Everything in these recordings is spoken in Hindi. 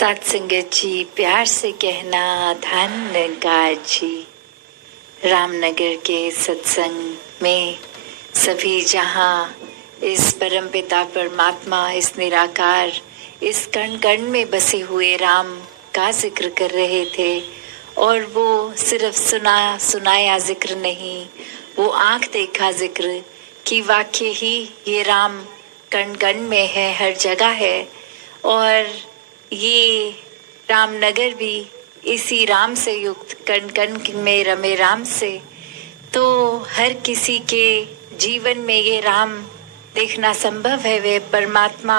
सात संगत जी, प्यार से कहना धन्यकार जी। रामनगर के सत्संग में सभी जहाँ इस परमपिता परमात्मा, इस निराकार, इस कण कण में बसे हुए राम का जिक्र कर रहे थे। और वो सिर्फ सुनाया जिक्र नहीं, वो आंख देखा जिक्र कि वाक्य ही ये राम कण कण में है, हर जगह है। और ये रामनगर भी इसी राम से युक्त, कण कण में रमे राम से। तो हर किसी के जीवन में ये राम देखना संभव है। वे परमात्मा,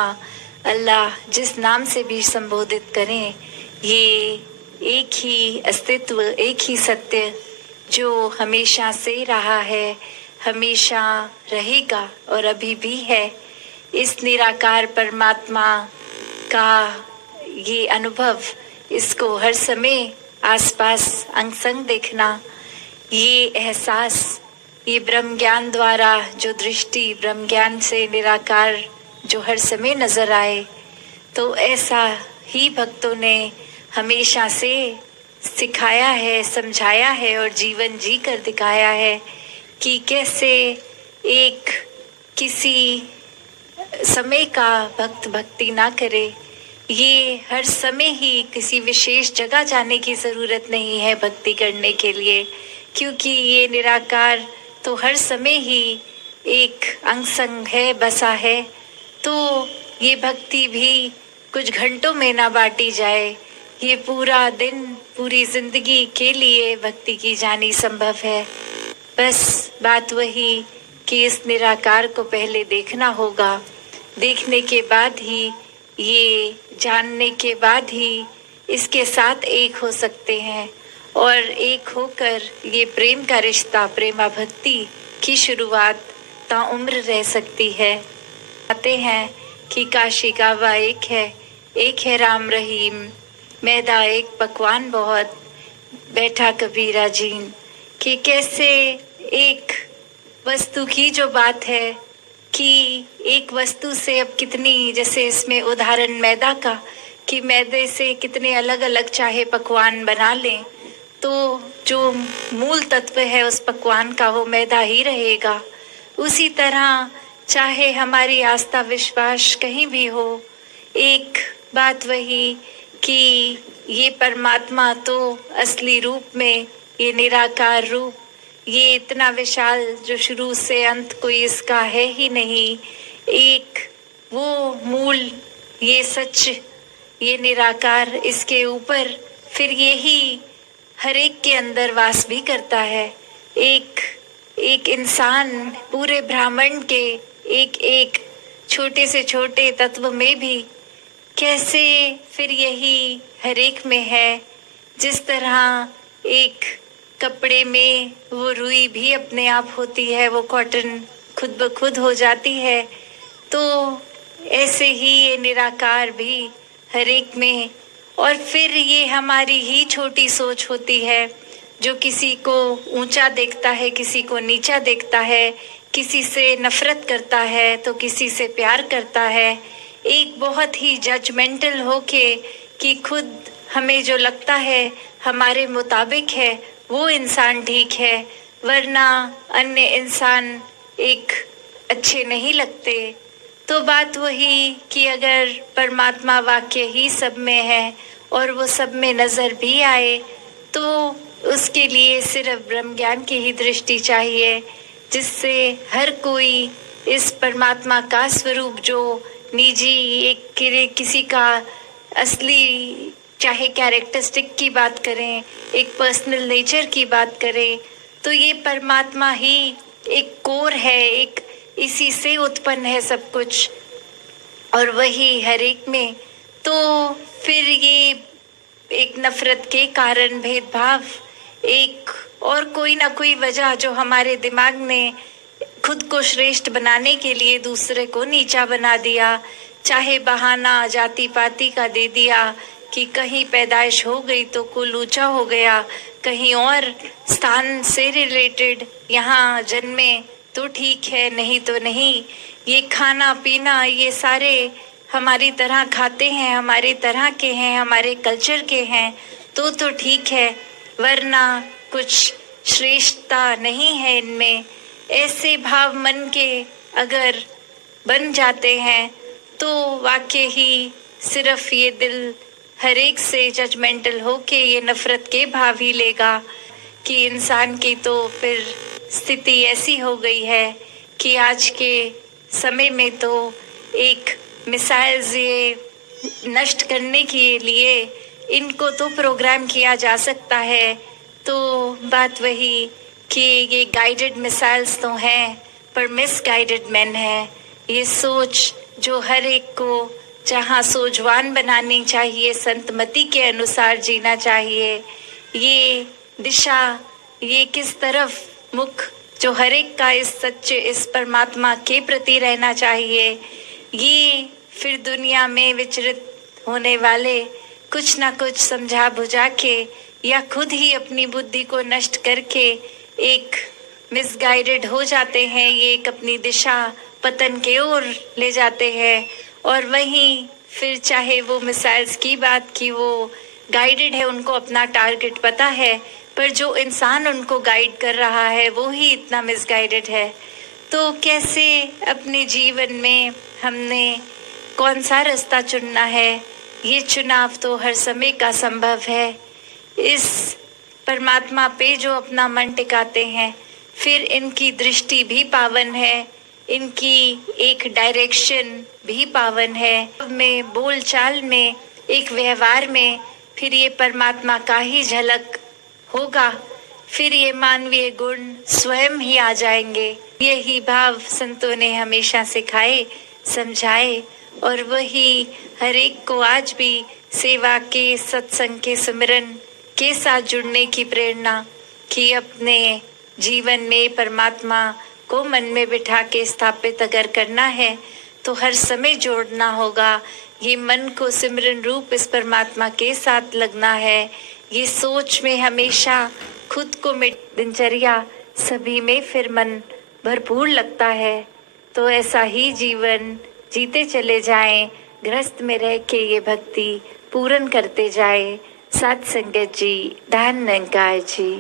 अल्लाह जिस नाम से भी संबोधित करें, ये एक ही अस्तित्व, एक ही सत्य जो हमेशा से रहा है, हमेशा रहेगा और अभी भी है। इस निराकार परमात्मा का ये अनुभव, इसको हर समय आसपास अंग संग देखना, ये एहसास, ये ब्रह्म ज्ञान द्वारा जो दृष्टि, ब्रह्म ज्ञान से निराकार जो हर समय नजर आए, तो ऐसा ही भक्तों ने हमेशा से सिखाया है, समझाया है और जीवन जी कर दिखाया है कि कैसे एक किसी समय का भक्त भक्ति ना करे। ये हर समय ही किसी विशेष जगह जाने की ज़रूरत नहीं है भक्ति करने के लिए, क्योंकि ये निराकार तो हर समय ही एक अंग संग है, बसा है। तो ये भक्ति भी कुछ घंटों में ना बांटी जाए, ये पूरा दिन, पूरी जिंदगी के लिए भक्ति की जानी संभव है। बस बात वही कि इस निराकार को पहले देखना होगा, देखने के बाद ही, ये जानने के बाद ही इसके साथ एक हो सकते हैं और एक होकर ये प्रेम का रिश्ता, प्रेमा भक्ति की शुरुआत ताउम्र रह सकती है। कहते हैं कि काशी काबा एक है राम रहीम, मैदा एक पकवान बहुत, बैठा कबीरा जीन। कि कैसे एक वस्तु की जो बात है कि एक वस्तु से अब कितनी, जैसे इसमें उदाहरण मैदा का, कि मैदे से कितने अलग अलग चाहे पकवान बना लें, तो जो मूल तत्व है उस पकवान का वो मैदा ही रहेगा। उसी तरह चाहे हमारी आस्था विश्वास कहीं भी हो, एक बात वही कि ये परमात्मा तो असली रूप में, ये निराकार रूप, ये इतना विशाल जो शुरू से अंत कोई इसका है ही नहीं, एक वो मूल, ये सच, ये निराकार, इसके ऊपर फिर यही हर एक के अंदर वास भी करता है। एक इंसान पूरे ब्रह्मांड के एक छोटे से छोटे तत्व में भी कैसे फिर यही हर एक में है। जिस तरह एक कपड़े में वो रुई भी अपने आप होती है, वो कॉटन खुद ब खुद हो जाती है, तो ऐसे ही ये निराकार भी हर एक में। और फिर ये हमारी ही छोटी सोच होती है जो किसी को ऊंचा देखता है, किसी को नीचा देखता है, किसी से नफरत करता है तो किसी से प्यार करता है, एक बहुत ही जजमेंटल होके कि खुद हमें जो लगता है हमारे मुताबिक है वो इंसान ठीक है, वरना अन्य इंसान एक अच्छे नहीं लगते। तो बात वही कि अगर परमात्मा वाक्य ही सब में है और वो सब में नजर भी आए, तो उसके लिए सिर्फ ब्रह्म ज्ञान की ही दृष्टि चाहिए, जिससे हर कोई इस परमात्मा का स्वरूप जो निजी, एक किसी का असली, चाहे कैरेक्टरिस्टिक की बात करें, एक पर्सनल नेचर की बात करें, तो ये परमात्मा ही एक कोर है, एक इसी से उत्पन्न है सब कुछ और वही हर एक में। तो फिर ये एक नफरत के कारण, भेदभाव, एक और कोई ना कोई वजह जो हमारे दिमाग ने खुद को श्रेष्ठ बनाने के लिए दूसरे को नीचा बना दिया, चाहे बहाना जाति पाति का दे दिया कि कहीं पैदाइश हो गई तो कुल ऊंचा हो गया, कहीं और स्थान से रिलेटेड यहाँ जन्मे तो ठीक है, नहीं तो नहीं। ये खाना पीना, ये सारे हमारी तरह खाते हैं, हमारी तरह के हैं, हमारे कल्चर के हैं तो ठीक है, वरना कुछ श्रेष्ठता नहीं है इनमें। ऐसे भाव मन के अगर बन जाते हैं तो वाकई ही सिर्फ ये दिल हर एक से जजमेंटल होके ये नफरत के भाव ही लेगा कि इंसान की तो फिर स्थिति ऐसी हो गई है कि आज के समय में तो एक मिसाइल्स ये नष्ट करने के लिए इनको तो प्रोग्राम किया जा सकता है। तो बात वही कि ये गाइडेड मिसाइल्स तो हैं पर मिसगाइडेड मैन है। ये सोच जो हर एक को जहाँ सोजवान बनानी चाहिए, संतमति के अनुसार जीना चाहिए, ये दिशा, ये किस तरफ मुख जो हर एक का इस सच्चे इस परमात्मा के प्रति रहना चाहिए, ये फिर दुनिया में विचरित होने वाले कुछ ना कुछ समझा बुझा के या खुद ही अपनी बुद्धि को नष्ट करके एक मिसगाइडेड हो जाते हैं, ये एक अपनी दिशा पतन के ओर ले जाते हैं। और वहीं फिर चाहे वो मिसाइल्स की बात की, वो गाइडेड है, उनको अपना टारगेट पता है, पर जो इंसान उनको गाइड कर रहा है वो ही इतना मिसगाइडेड है। तो कैसे अपने जीवन में हमने कौन सा रास्ता चुनना है, ये चुनाव तो हर समय का संभव है। इस परमात्मा पे जो अपना मन टिकाते हैं, फिर इनकी दृष्टि भी पावन है, इनकी एक डायरेक्शन भी पावन है। में बोलचाल में, एक व्यवहार में फिर ये परमात्मा का ही झलक होगा, फिर ये मानवीय गुण स्वयं ही आ जाएंगे। यही भाव संतों ने हमेशा सिखाए, समझाए, और वही हर एक को आज भी सेवा के, सत्संग के, सिमरन के साथ जुड़ने की प्रेरणा कि अपने जीवन में परमात्मा को मन में बिठा के स्थापित अगर करना है तो हर समय जोड़ना होगा। ये मन को सिमरन रूप इस परमात्मा के साथ लगना है। ये सोच में हमेशा खुद को दिनचर्या सभी में फिर मन भरपूर लगता है। तो ऐसा ही जीवन जीते चले जाएं, गृहस्थ में रह के ये भक्ति पूर्ण करते जाए। सत संगत जी, धन निरंकार जी।